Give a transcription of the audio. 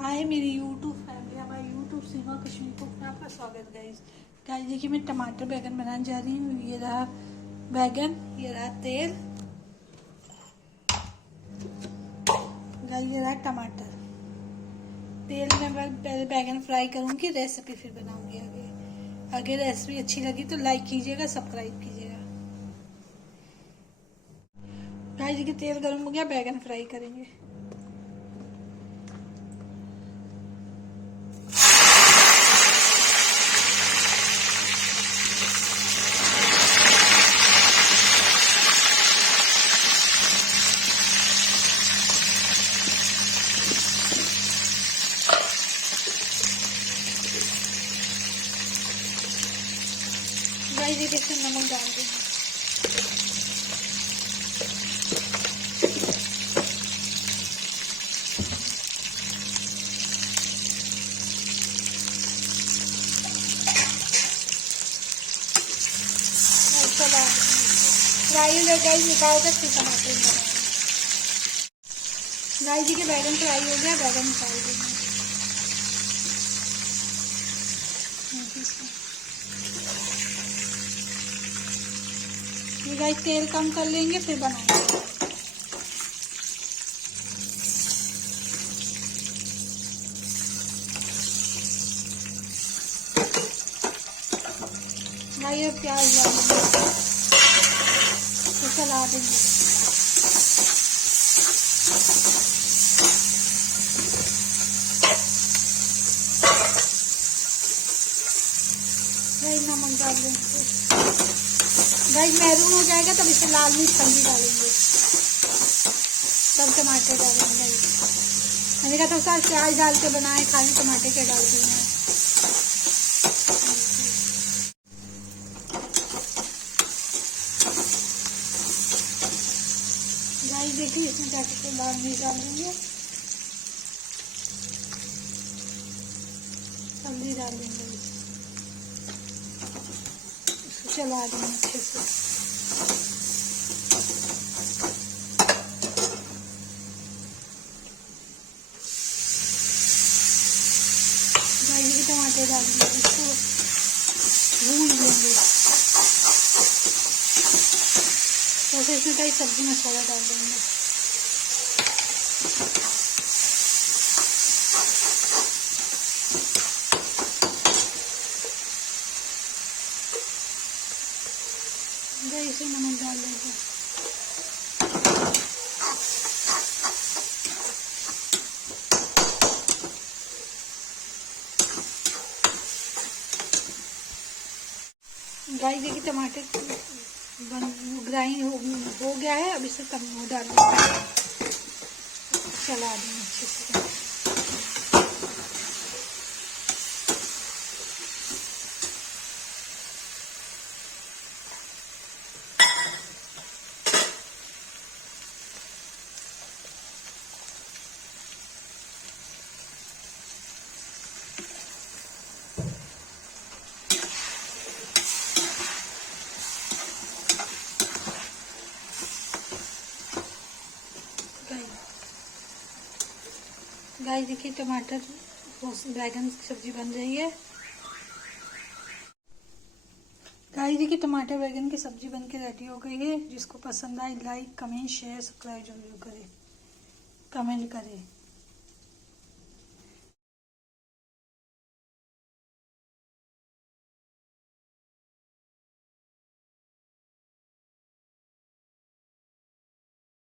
हाय मेरी YouTube family, हमारे YouTube सीमा Kashmir cook में आपका स्वागत गाइस। गाइस देखिए मैं टमाटर बैगन बनाने जा रही हूँ। ये रहा बैगन, ये रहा तेल, गाइस ये रहा टमाटर। तेल में मैं पहले बैगन फ्राई करूँगी, रेसिपी फिर बनाऊंगी आगे। अगर रेसिपी अच्छी लगी तो लाइक कीजिएगा, सब्सक्राइब कीजिएगा। गाइस देखिए तेल गर्म हो गया, बैगन फ्राई करेंगे। गाइस देखिए इसमें नमक डाल देंगे। फ्राई हो गया गाइस, निकाल कर फिर टमाटर बनाएंगे। गाइस देखिए बैगन फ्राई हो गया, बैगन निकाल देंगे। ये गाइस तेल कम कर लेंगे फिर बनाएंगे। गाइस प्याज डालेंगे तो चला देंगे। गाइस नमक डाल देंगे। गाइस मैरून हो जाएगा तब इसे लाल मिर्च हल्दी डालेंगे, तब टमाटर डालेंगे। गाइस मैंने कहा था सर प्याज डाल के बनाए, खाली टमाटर के डाल के बनाए। गाइस देखिए इसमें जाके के लाल मिर्च डाल देंगे, हल्दी डाल देंगे, इसको चला देंगे अच्छे से। गाइस ये टमाटर डाल देंगे, इसको भून लेंगे। तो इसमें कई सब्जी मसाला डाल देंगे। इसे नमक डाल देंगे। गाइस देखिए टमाटर ग्राइंड हो गया है, अब इसे वो डाल देंगे, चला देंगे अच्छे से। गाइस देखिए टमाटर बैगन की सब्जी बन रही है। गाइस देखिए टमाटर बैगन की सब्जी बन के रेडी हो गई है। जिसको पसंद आए लाइक कमेंट शेयर सब्सक्राइब जरूर करें, कमेंट करें।